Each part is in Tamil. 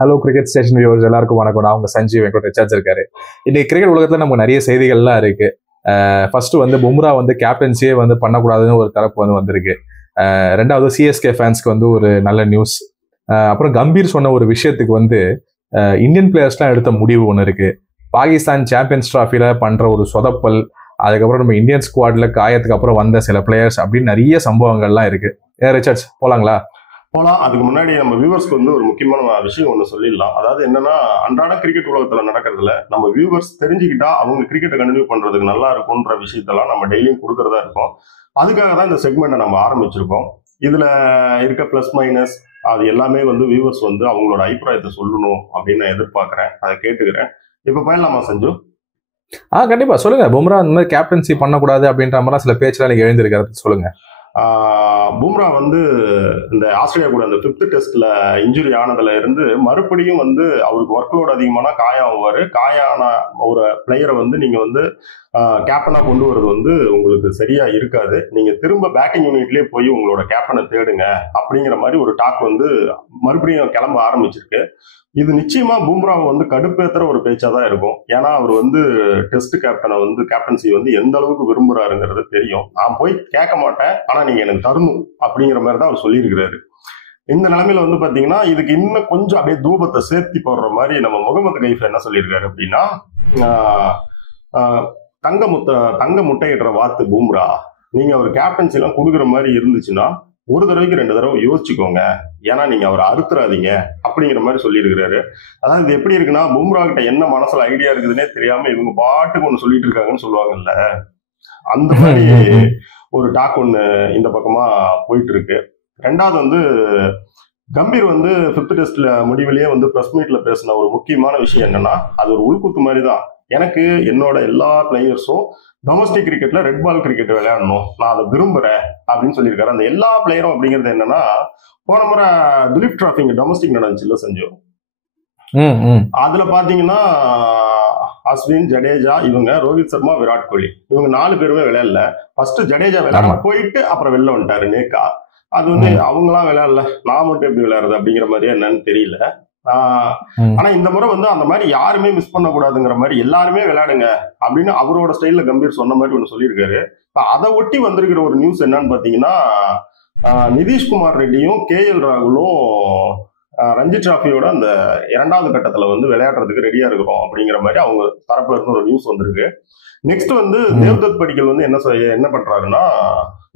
ஹலோ கிரிக்கெட் ஸ்டேஷன் வியூவர்ஸ் எல்லாருக்கும் வணக்கம். நான் உங்க சஞ்சீவ் வெங்கட் ரிச்சார்ஜ் இருக்காரு. இன்னைக்கு கிரிக்கெட் உலகத்துல நமக்கு நிறைய செய்திகள்லாம் இருக்கு. ஃபர்ஸ்ட் பும்ரா கேப்டன்சியே பண்ணக்கூடாதுன்னு ஒரு தரப்பு வந்திருக்கு. ரெண்டாவது சிஎஸ்கே ஃபேன்ஸ்க்கு ஒரு நல்ல நியூஸ். அப்புறம் கம்பீர் சொன்ன ஒரு விஷயத்துக்கு இந்தியன் பிளேயர்ஸ்லாம் எடுத்த முடிவு ஒன்று இருக்கு. பாகிஸ்தான் சாம்பியன்ஸ் டிராஃபில பண்ற ஒரு சொதப்பல், அதுக்கப்புறம் நம்ம இந்தியன் ஸ்குவாட்ல காயத்துக்கு அப்புறம் வந்த சில பிளேயர்ஸ் அப்படின்னு நிறைய சம்பவங்கள்லாம் இருக்கு. ரிச்சர்ட்ஸ் போலாங்களா? போலாம். அதுக்கு முன்னாடி நம்ம வியூவர்ஸ்க்கு ஒரு முக்கியமான விஷயம் ஒன்று சொல்லிடலாம். அதாவது என்னன்னா, அன்றாட கிரிக்கெட் உலகத்துல நடக்கிறதுல நம்ம வியூவர்ஸ் தெரிஞ்சுக்கிட்டா அவங்க கிரிக்கெட்டை கண்டினியூ பண்றதுக்கு நல்லா இருக்கும்ன்ற விஷயத்தெல்லாம் நம்ம டெய்லியும் கொடுக்கறதா இருக்கும். அதுக்காக தான் இந்த செக்மெண்ட்டை நம்ம ஆரம்பிச்சிருக்கோம். இதுல இருக்க பிளஸ் மைனஸ் அது எல்லாமே வியூவர்ஸ் அவங்களோட அபிப்பிராயத்தை சொல்லணும் அப்படின்னு நான் எதிர்பார்க்கிறேன். அதை கேட்டுக்கிறேன். இப்ப போயிடலாமா சஞ்சு? கண்டிப்பா சொல்லுங்க. பும்ரா இந்த மாதிரி கேப்டன்சி பண்ணக்கூடாது அப்படின்ற மாதிரி சில பேச்சுலாம் நீங்க எழுந்திருக்கிறது சொல்லுங்க. பும்ரா இந்த ஆஸ்திரேலியா கூட அந்த 5th டெஸ்ட்ல இன்ஜுரி ஆனதுல இருந்து மறுபடியும் அவருக்கு ஒர்க் லோட் அதிகமான காயம் ஆவாரு. காயான ஒரு பிளேயரை நீங்க கேப்டனா கொண்டு வர்றது உங்களுக்கு சரியா இருக்காது. நீங்க திரும்ப பேட்டிங் யூனிட்லயே போய் உங்களோட கேப்டனை தேடுங்க அப்படிங்கிற மாதிரி ஒரு டாக் மறுபடியும் கிளம்ப ஆரம்பிச்சிருக்கு. இது நிச்சயமா பும்ராவை கடுப்பேத்துற ஒரு பேச்சா தான் இருக்கும். ஏன்னா அவர் டெஸ்ட் கேப்டனை கேப்டன்சி எந்த அளவுக்கு விரும்புறாருங்கிறது தெரியும். நான் போய் கேட்க மாட்டேன், ஆனா நீங்க எனக்கு தரணும் அப்படிங்கிற மாதிரி தான் அவர் சொல்லியிருக்கிறாரு. இந்த நிலைமையில பாத்தீங்கன்னா இதுக்கு இன்னும் கொஞ்சம் அப்படியே தூபத்தை சேர்த்தி போடுற மாதிரி நம்ம முகமது கைஃப் என்ன சொல்லியிருக்காரு அப்படின்னா, தங்க முட்டையிடுற வாத்து பும்ரா, நீங்க அவர் கேப்டன்சி எல்லாம் கொடுக்குற மாதிரி இருந்துச்சுன்னா ஒரு தடவைக்கு 2 தடவை யோசிச்சுக்கோங்க, ஏன்னா நீங்க அவரை அறுத்துறாதீங்க அப்படிங்கிற மாதிரி சொல்லியிருக்கிறாரு. அதாவது இது எப்படி இருக்குன்னா, பும்ரா கிட்ட என்ன மனசுல ஐடியா இருக்குதுன்னே தெரியாம இவங்க பாட்டுக்கு ஒண்ணு சொல்லிட்டு இருக்காங்கன்னு சொல்லுவாங்கல்ல, அந்த மாதிரி ஒரு டாக் ஒண்ணு இந்த பக்கமா போயிட்டு இருக்கு. ரெண்டாவது கம்பீர் 5th டெஸ்ட்ல முடிவிலேயே பிரஸ் மீட்ல பேசின ஒரு முக்கியமான விஷயம் என்னன்னா, அது ஒரு உள்குத்து மாதிரி தான். எனக்கு என்னோட எல்லா பிளேயர்ஸும் டொமஸ்டிக் கிரிக்கெட்ல ரெட் பால் கிரிக்கெட் விளையாடணும், நான் அதை விரும்புறேன் அப்படின்னு சொல்லியிருக்காரு. அந்த எல்லா பிளேயரும் அப்படிங்கிறது என்னன்னா, போன முறை துலீப் டிராஃபி டொமஸ்டிக் நடந்துச்சுல்ல சஞ்சு, அதுல பாத்தீங்கன்னா அஸ்வின், ஜடேஜா, இவங்க ரோஹித் சர்மா, விராட் கோலி, இவங்க 4 பேருமே விளையாடல. ஃபர்ஸ்ட் ஜடேஜா விளையாட போயிட்டு அப்புறம் வெளில வந்துட்டாரு நேக்கா. அது அவங்களாம் விளையாடல, நான் மட்டும் எப்படி விளையாடுறது அப்படிங்கிற மாதிரியே என்னன்னு தெரியல. ஆனா இந்த முறை அந்த மாதிரி யாருமே மிஸ் பண்ண கூடாதுங்கிற மாதிரி எல்லாருமே விளையாடுங்க அப்படின்னு அவரோட ஸ்டைல்ல கம்பீர் சொன்ன மாதிரி ஒண்ணு சொல்லியிருக்காரு. அதை ஒட்டி வந்திருக்கிற ஒரு நியூஸ் என்னன்னு பாத்தீங்கன்னா, நிதிஷ்குமார் ரெட்டியும் KL ராகுலும் ரஞ்சி டிராஃபியோட அந்த 2வது கட்டத்துல விளையாடுறதுக்கு ரெடியா இருக்கிறோம் அப்படிங்கிற மாதிரி அவங்க தரப்புல இருந்து ஒரு நியூஸ் வந்திருக்கு. நெக்ஸ்ட் தேவ்தத் படிக்கல் என்ன பண்றாருன்னா,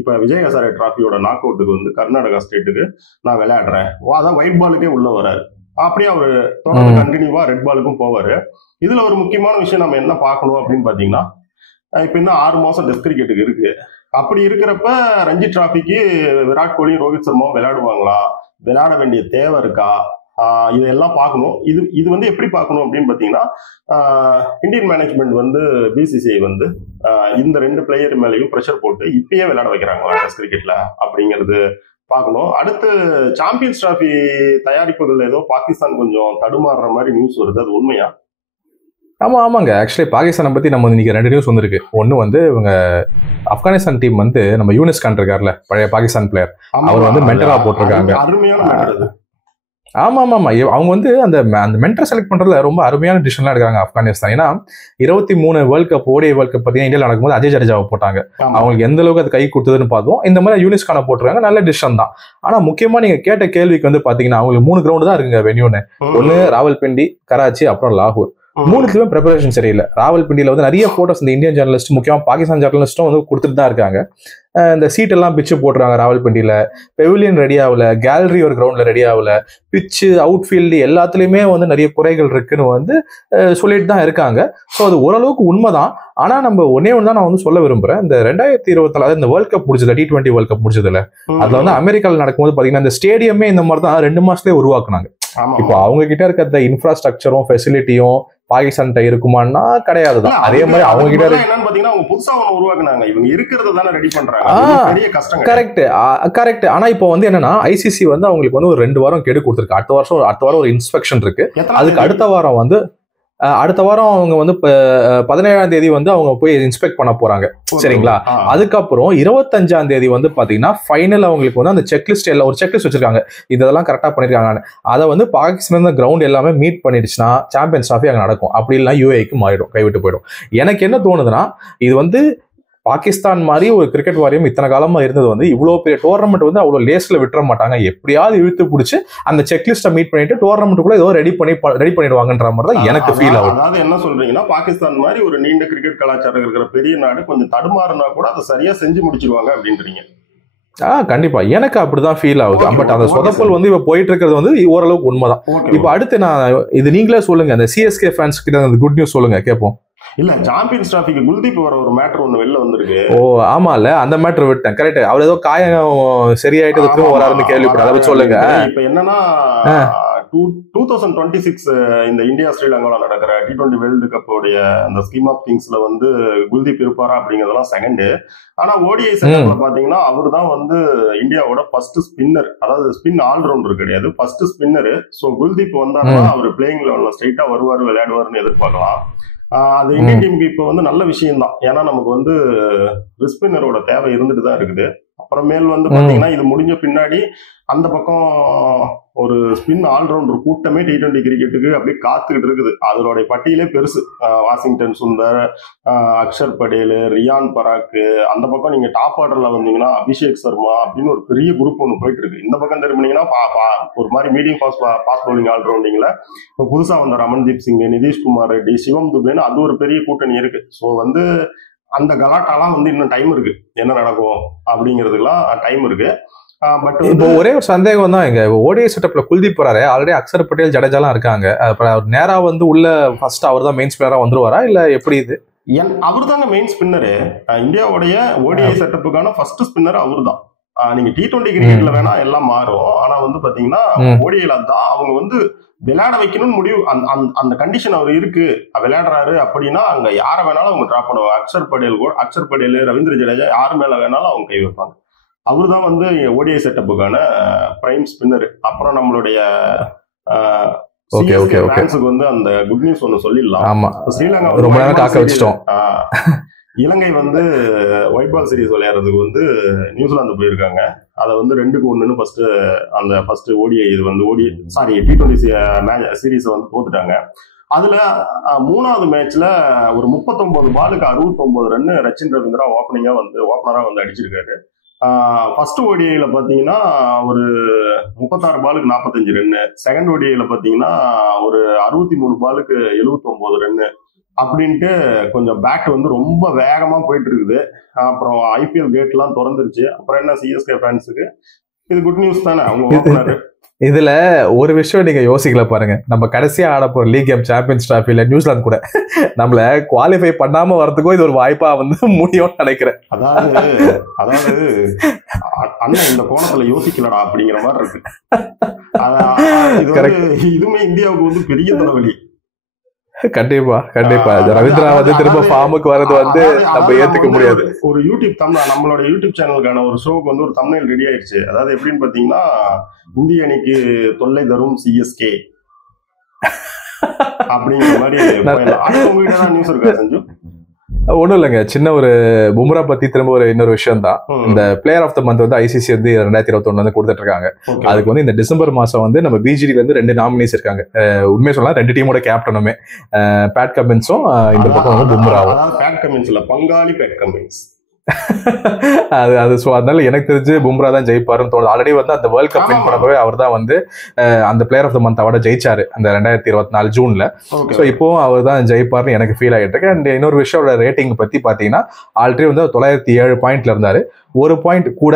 இப்ப விஜய் ஹசாரே டிராஃபியோட நாக் அவுட்டுக்கு கர்நாடகா ஸ்டேட்டுக்கு நான் விளையாடுறேன், அதான் ஒயிட் பாலுக்கே உள்ள வராரு. அப்படியே அவரு தொடர்ந்து கண்டினியூவா ரெட் பாலுக்கும் போவாரு. இதுல ஒரு முக்கியமான விஷயம் நம்ம என்ன பார்க்கணும் அப்படின்னு பாத்தீங்கன்னா, இப்ப இன்னும் 6 மாசம் டெஸ்ட் கிரிக்கெட்டுக்கு இருக்கு. அப்படி இருக்கிறப்ப ரஞ்சி டிராஃபிக்கு விராட் கோலி, ரோஹித் சர்மாவும் விளையாடுவாங்களா, விளையாட வேண்டிய தேவை இருக்கா, இதெல்லாம் பார்க்கணும். இது எப்படி பார்க்கணும் அப்படின்னு பாத்தீங்கன்னா, இந்தியன் மேனேஜ்மெண்ட் BCCI இந்த 2 பிளேயர் மேலேயும் பிரஷர் போட்டு இப்பயே விளையாட வைக்கிறாங்களா டெஸ்ட் கிரிக்கெட்ல அப்படிங்கிறது பார்க்கணும். அடுத்து சாம்பியன்ஸ் டிராஃபி தயாரிப்புகள் ஏதோ பாகிஸ்தான் கொஞ்சம் தடுமாறுற மாதிரி நியூஸ் வருது, அது உண்மையா? ஆமாங்க. ஆக்சுவலி பாகிஸ்தானை பத்தி நம்ம இன்னைக்கு 2 நியூஸ் வந்திருக்கு. ஒன்னு இவங்க ஆப்கானிஸ்தான் டீம் நம்ம யூனிஸ் கான் இருக்கார்ல, பழைய பாகிஸ்தான் பிளேயர், அவர் மென்டரா போட்டிருக்காங்க. அருமையான மென்டர். ஆமா அவங்க அந்த மென்டர் செலக்ட் பண்றதுல ரொம்ப அருமையான டிசிஷன்லாம் எடுக்கிறாங்க ஆப்கானிஸ்தான். ஏன்னா 23 world cup ODI world cup பார்த்தீங்கன்னா இந்தியாவில் நடக்கும்போது அஜய் ஜடேஜாவை போட்டாங்க. அவங்களுக்கு எந்த அளவுக்கு அது கை கொடுத்ததுன்னு பார்த்தோம். இந்த மாதிரி யூனிஸ் கானை போட்டுருக்காங்க, நல்ல டிசிஷன் தான். ஆனா முக்கியமா நீங்க கேட்ட கேள்விக்கு பாத்தீங்கன்னா அவங்களுக்கு 3 கிரவுண்ட் தான் இருக்குங்க வென்யூன்னு. ஒன்னு ராவல்பிண்டி, கராச்சி, அப்புறம் லாகூர். 3த்துலயுமே ப்ரிப்பரேஷன் சரியில்லை. ராவல்பிண்டியில நிறைய போட்டோஸ் இந்த இந்தியன் ஜேர்னலிஸ்ட், முக்கியமா பாகிஸ்தான் ஜேர்னலிஸ்டும் கொடுத்துட்டு தான் இருக்காங்க. இந்த சீட் எல்லாம் பிச்சு போட்டுறாங்க ராவல்பிண்டியில. பெவிலியன் ரெடி ஆகல, கேலரி ஒரு கிரவுண்ட்ல ரெடி ஆகல, பிச்சு, அவுட்ஃபீல்டு எல்லாத்துலயுமே நிறைய குறைகள் இருக்குன்னு சொல்லிட்டு தான் இருக்காங்க. ஸோ அது ஓரளவுக்கு உண்மைதான். ஆனா நம்ம ஒன்னே ஒன்று தான் நான் சொல்ல விரும்புறேன். இந்த 2024 இந்த வேர்ல்ட் கப் முடிச்சது, T20 வேர்ல்ட் கப் முடிச்சதுல, அதுல அமெரிக்காவில் நடக்கும்போது பாத்தீங்கன்னா இந்த ஸ்டேடியமே இந்த மாதிரி தான் 2 மாசத்துலயே உருவாக்குனாங்க. இப்போ அவங்க கிட்ட இருக்க இன்ஃப்ராஸ்ட்ரக்சரும் ஃபெசிலிட்டியும் பாகிஸ்தான் இருக்குமான்னா கிடையாதுதான். அதே மாதிரி அவங்க கிட்ட என்னன்னு பாத்தீங்கன்னா அவங்க புதுசா ஒன்னு உருவாக்குனாங்க, இவங்க இருக்கிறத தான ரெடி பண்றாங்க. பெரிய கஷ்டம். கரெக்ட். ஆனா இப்போ என்னன்னா ICC அவங்களுக்கு ஒரு 2 வாரம் கெடு கொடுத்திருக்கு. அடுத்த வாரம் ஒரு இன்ஸ்பெக்ஷன் இருக்கு. அதுக்கு அடுத்த வாரம் அடுத்த வாரம் அவங்க வந்து 17ஆம் தேதி வந்து அவங்க போய் இன்ஸ்பெக்ட் பண்ண போறாங்க. சரிங்களா? அதுக்கப்புறம் 25ஆம் தேதி வந்து பாத்தீங்கன்னா ஃபைனல் அவங்களுக்கு வந்து அந்த செக்லிஸ்ட் எல்லாம் ஒரு செக்லிஸ்ட் வச்சிருக்காங்க, இதெல்லாம் கரெக்டா பண்ணிருக்காங்க. அதை வந்து பாகிஸ்தான் கிரவுண்ட் எல்லாமே மீட் பண்ணிடுச்சுன்னா சாம்பியன்ஸ் டிராஃபி அங்க நடக்கும். அப்படி இல்லைன்னா யூஏக்கு மாறிடும், கைவிட்டு போயிடும். எனக்கு என்ன தோணுதுன்னா, இது வந்து பாகிஸ்தான் மாதிரி ஒரு கிரிக்கெட் வாரியம் இத்தனை காலமா இருந்தது வந்து இவ்வளவு பெரிய டோர்னமெண்ட் வந்து அவ்வளவு லேஸ்ல விட்டுற மாட்டாங்க. எப்படியாவது இழுத்து பிடிச்சி அந்த செக்லிஸ்ட்டை மீட் பண்ணிட்டு டோர்னமெண்ட்டுக்குள்ள ஏதோ ரெடி பண்ணிடுவாங்கன்ற மாதிரி தான் எனக்கு ஃபீல் ஆகும். அதாவது என்ன சொல்றீங்கன்னா, பாகிஸ்தான் மாதிரி ஒரு நீண்ட கிரிக்கெட் கலாச்சாரம் இருக்கிற பெரிய நாடு கொஞ்சம் தடுமாறுனா கூட அதை சரியா செஞ்சு முடிச்சிருவாங்க அப்படின்றீங்க. கண்டிப்பா எனக்கு அப்படிதான் ஃபீல் ஆகுது. பட் அந்த சொதப்பல் வந்து இப்ப போயிட்டு இருக்கிறது வந்து ஓரளவுக்கு உண்மைதான். இப்ப அடுத்து நான் இது நீங்களே சொல்லுங்க, அந்த சிஎஸ்கே ஃபேன்ஸ் கிட்ட அந்த குட் நியூஸ் சொல்லுங்க கேட்போம். இல்ல, சாம்பியன்ஸ் டிராஃபிக்கு குல்தீப் வர ஒரு மேட்டர் ஒண்ணு வெளில வந்திருக்கு. ஓ ஆமால, அந்த மேட்டர் விட்டேன். கரெக்ட், அவர் ஏதோ காயம் சரியாயிட்டு திரும்ப வராருன்னு கேள்விப்பட்டேன். அதை சொல்லுங்க. இப்ப என்னன்னா 2026 இந்த இந்தியா ஸ்ரீலங்கால நடக்கிற T20 வேர்ல்டு கப்போடைய அந்த ஸ்கீம் ஆஃப் திங்ஸ்ல வந்து குல்தீப் இருப்பாரா அப்படிங்கறதெல்லாம் செகண்ட். ஆனா ஓடிஐ செட்டப்ல பாத்தீங்கன்னா அவர் தான் வந்து இந்தியாவோட ஃபர்ஸ்ட் ஸ்பின்னர், அதாவது ஸ்பின் ஆல்ரவுண்டர் கிடையாது, ஃபர்ஸ்ட் ஸ்பின்னர். சோ குல்தீப் வந்தாருன்னா அவர் பிளேயிங் லெவல்ல ஸ்ட்ரைட்டா வருவாரு, விளையாடுவாருன்னு எதிர்பார்க்கலாம். அது இந்தியன் டீமுக்கு இப்போ வந்து நல்ல விஷயம் தான். ஏன்னா நமக்கு வந்து ரிஸ்பின்னரோட தேவை இருந்துட்டு தான் இருக்குது. அப்புறமேல் வந்து பாத்தீங்கன்னா இது முடிஞ்ச பின்னாடி அந்த பக்கம் ஒரு ஸ்பின் ஆல்ரவுண்டர் கூட்டமே T20 கிரிக்கெட்டுக்கு அப்படியே காத்துக்கிட்டு இருக்குது. அதனுடைய பட்டியலே பெருசு. வாஷிங்டன் சுந்தர், அக்ஷர் படேல், ரியான் பராக், அந்த பக்கம் நீங்க டாப் ஆர்டர்ல வந்தீங்கன்னா அபிஷேக் சர்மா அப்படின்னு ஒரு பெரிய குரூப் ஒன்று போயிட்டு இருக்கு. இந்த பக்கம் திரும்பினீங்கன்னா ஒரு மாதிரி மீடியம் ஃபாஸ்ட் பவுலிங் ஆல்ரவுண்டிங்ல இப்போ புதுசா வந்த ரமன்தீப் சிங், நிதிஷ்குமார் ரெட்டி, சிவம் துபேன்னு அது ஒரு பெரிய கூட்டணி இருக்கு. ஸோ வந்து அந்த கலாட்டாலாம் வந்து இன்னும் டைம் இருக்கு, என்ன நடக்கும் அப்படிங்கிறதுக்கெல்லாம் டைம் இருக்கு. பட் இப்போ ஒரே ஒரு சந்தேகம் தான், எங்க ஓடிஐ செட்டப்ல குல்தீப் போறாரு, ஆல்ரெடி அக்ஷர் பட்டேல், ஜடேஜாலாம் இருக்காங்க. அவர் நேரா வந்து உள்ள ஃபர்ஸ்ட் அவர் தான் மெயின் ஸ்பின்னரா வந்துருவாரா இல்ல எப்படி? இது அவர் தாங்க மெயின் ஸ்பின்னரு. இந்தியாவுடைய ஓடிஐ செட்டப்புக்கான ஃபர்ஸ்ட் ஸ்பின்னர் அவர் தான். நீங்க T20 கிரிக்கெட்ல வேணா எல்லாம் மாறும், ஆனா வந்து பாத்தீங்கன்னா ஓடிஐல தான் அவங்க வந்து விளையாட வைக்கணும்னு முடிவு. அந்த கண்டிஷன் அவர் இருக்கு, விளையாடுறாரு அப்படின்னா அங்க யாரை வேணாலும் அவங்க டிராப் பண்ணுவாங்க. அக்ஷர் படேல், ரவீந்திர ஜடேஜா யார் மேல வேணாலும் அவங்க கை வைப்பாங்க. அவரு தான் வந்து ஓடிஐ செட்டப்புக்கான பிரைம் ஸ்பின்னர். அப்புறம் நம்மளுடைய ஃபேன்ஸுக்கு வந்து அந்த குட் நியூஸ் ஒன்னு சொல்லிடலாம். ஸ்ரீலங்கா இலங்கை வந்து ஒயிட் பால் சீரிஸ் விளையாடுறதுக்கு வந்து நியூசிலாந்து போயிருக்காங்க. அதை வந்து 2-1 ஃபர்ஸ்ட் ஓடிஐ இது வந்து T20 சீரீஸ் வந்து தோத்துட்டாங்க. அதுல 3வது மேட்ச்ல ஒரு 39 பாலுக்கு 69 ரன் ரச்சின் ரவீந்திரா ஓப்பனரா வந்து அடிச்சிருக்காரு. ஃபர்ஸ்ட் ஓடிஐல பாத்தீங்கன்னா ஒரு 36 பாலுக்கு 45 ரன், செகண்ட் ஓடிஐல பாத்தீங்கன்னா ஒரு 63 பாலுக்கு 79 ரன் அப்படின்ட்டு கொஞ்சம் பேட் வந்து ரொம்ப வேகமா போயிட்டு இருக்குது. அப்புறம் ஐபிஎல் கேட் எல்லாம் திறந்துருச்சு. அப்புறம் என்ன, சிஎஸ்கே ஃபேன்ஸுக்கு இது குட் நியூஸ் தானே. அவங்க ஓப்பனர் இதுல ஒரு விஷயம் நீங்க யோசிக்கல பாருங்க, நம்ம கடைசியா ஆட போற லீக் கேம் சாம்பியன்ஸ் டிராஃபில நியூசிலாந்து கூட நம்மள குவாலிஃபை பண்ணாம வரதுக்கும் இது ஒரு வாய்ப்பா வந்து முடியும்னு நினைக்கிறேன். அதாவது அண்ணன் இந்த கோணத்துல யோசிக்கலடா அப்படிங்கிற மாதிரி இருக்கு. இதுவுமே இந்தியாவுக்கு வந்து பெரிய தலைவலி. கண்டிப்பா ரவீந்திரா வந்து திரும்ப ஃபார்முக்கு வர்றது வந்து நம்ம ஏத்துக்க முடியாது. ஒரு நம்மளோட யூடியூப் சேனலுக்கான ஒரு ஷோக்கு வந்து ஒரு தம்ப்நெயில் ரெடி ஆயிடுச்சு. அதாவது எப்படின்னு பாத்தீங்கன்னா, இந்திய அணிக்கு தொல்லை தரும் சிஎஸ்கே அப்படிங்கிற மாதிரி. உங்ககிட்ட தான் நியூஸ் இருக்கா சஞ்சு? ஒன்றும் இல்லைங்க, சின்ன ஒரு பும்ரா பத்தி திரும்ப இன்னொரு விஷயம் தான். இந்த பிளேயர் ஆஃப் த மந்த் வந்து ஐசிசி வந்து 2021 வந்து கொடுத்துட்டு இருக்காங்க. அதுக்கு வந்து இந்த டிசம்பர் மாசம் வந்து நம்ம பிஜிடில இருந்து 2 நாமினிஸ் இருக்காங்க. உண்மையை சொல்லலாம் 2 டீமோட கேப்டனுமே, பேட் கமின்ஸும் இந்த பக்கம் வந்து பும்ராவும். பேட் கமின்ஸ்ல பங்காளி பேட் கமின்ஸ் அது ஸோ அதனால எனக்கு தெரிஞ்சு பும்ரா தான் ஜெயிப்பாருன்னு தோணுது. ஆல்ரெடி வந்து அந்த வேர்ல்ட் கப் வின் பண்ணப்பவே அவர் தான் வந்து அந்த பிளேயர் ஆஃப் த மந்த் அவார்டை ஜெயிச்சாரு அந்த 2024 ஜூன்ல. ஸோ இப்போவும் அவர் தான் ஜெயிப்பார்னு எனக்கு ஃபீல் ஆகிட்டு இருக்கு. அண்ட் இன்னொரு விஷயம் ரேட்டிங் பத்தி பாத்தீங்கன்னா, ஆல்ரெடி வந்து 907 பாயிண்ட்ல இருந்தாரு. ஒரு பாயிண்ட் கூட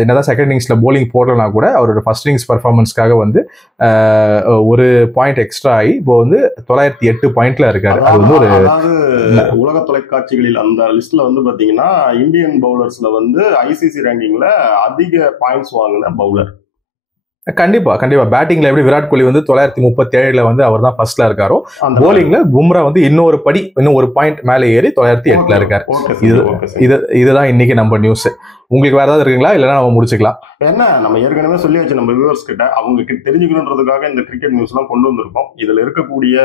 என்னதான் செகண்ட் இன்னிங்ஸ்ல போலிங் போடலனா கூட அவரோட ஃபர்ஸ்ட் இன்னிங்ஸ் பர்ஃபார்மன்ஸ்க்காக வந்து ஒரு பாயிண்ட் எக்ஸ்ட்ரா ஆகி இப்போ வந்து 908 பாயிண்ட்ல இருக்காரு. அது வந்து ஒரு உலக தொலைக்காட்சிகளில் அந்த லிஸ்ட்ல வந்து பாத்தீங்கன்னா இந்தியன் பவுலர்ஸ்ல வந்து ஐசிசி ரேங்கிங்ல அதிக பாயிண்ட்ஸ் வாங்கின பவுலர். கண்டிப்பா கண்டிப்பா பேட்டிங்ல எப்படி விராட் கோலி வந்து 937 வந்து அவர் தான் ஃபர்ஸ்ட்ல இருக்காரோ, போலிங்ல பும்ரா வந்து இன்னும் ஒரு பாயிண்ட் மேல ஏறி 908 இருக்காரு. இதுதான் இன்னைக்கு நம்ம நியூஸ். உங்களுக்கு வேற ஏதாவது இருக்குங்களா, இல்லைன்னா நம்ம முடிச்சுக்கலாம்? என்ன, நம்ம ஏற்கனவே சொல்லியாச்சு நம்ம வியூவர்ஸ் கிட்ட, அவங்க தெரிஞ்சுக்கணுன்றதுக்காக இந்த கிரிக்கெட் நியூஸ் எல்லாம் கொண்டு வந்திருக்கோம். இதுல இருக்கக்கூடிய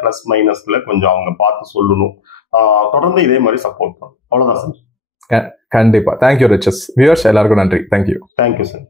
பிளஸ் மைனஸ்ல கொஞ்சம் அவங்க பார்த்து சொல்லணும். தொடர்ந்து இதே மாதிரி சப்போர்ட் பண்ணும். அவ்வளவுதான் சார். கண்டிப்பா. Thank you riches. வியூவர்ஸ் எல்லாருக்கும் நன்றி. தேங்க்யூ. Thank you sir.